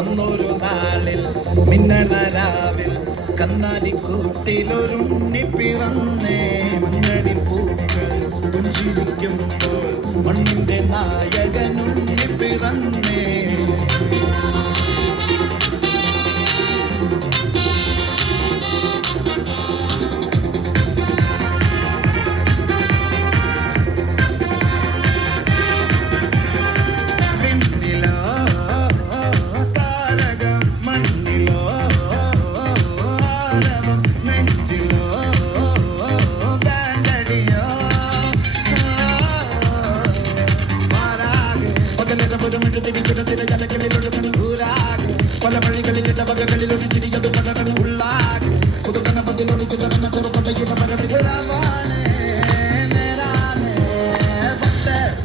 അന്നൊരു നാളിൽ മിന്നണരാവിൽ കണ്ണാടിക്കൂട്ടിലൊരുണ്ണി പിറന്നേ. മഞ്ഞണി പൂക്കൾ പുഞ്ചിരിക്കുമ്പോൾ മണ്ണിന്റെ നായകനുണ്ണി പിറന്നേ. പല വഴികളിലെ വകകളിൽ ഒളിച്ചിരിക്കത് പടരണം ഉള്ളാകും പുതുക്കണ പതിലൊളിച്ചു കടന്ന ചെറുപ്പട്ടയുടെ പരടികളാണ് നേരാണ്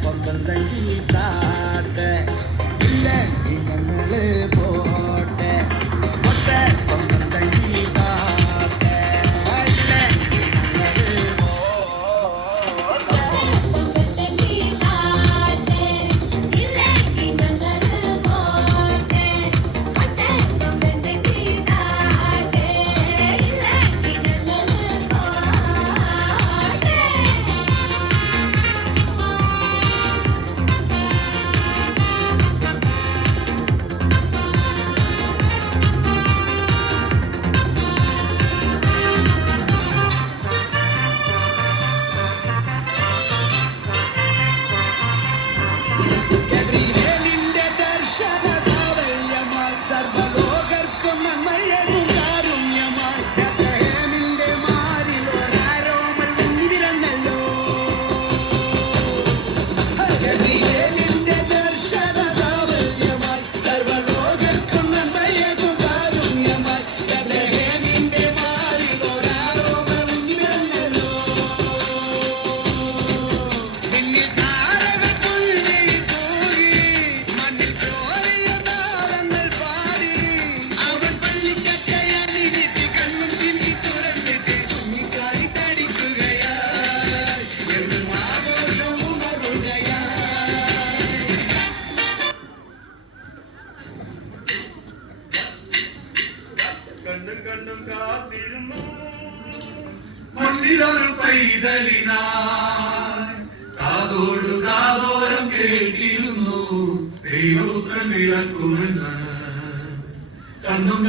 പൊന്തൽ താട്ടെ ഇല്ല ഞങ്ങള് പോട്ടെ പൊന്തൽ താട്ടെ ഇല്ല ഞങ്ങള് കണ്ടും കാത്തിരുന്നു മണ്ണിലൊരു പൈതലിനായി കാതോടു കാതോരം കേട്ടിരുന്നു ദൈവപുത്രൻ പിറക്കുമെന്ന് കണ്ണും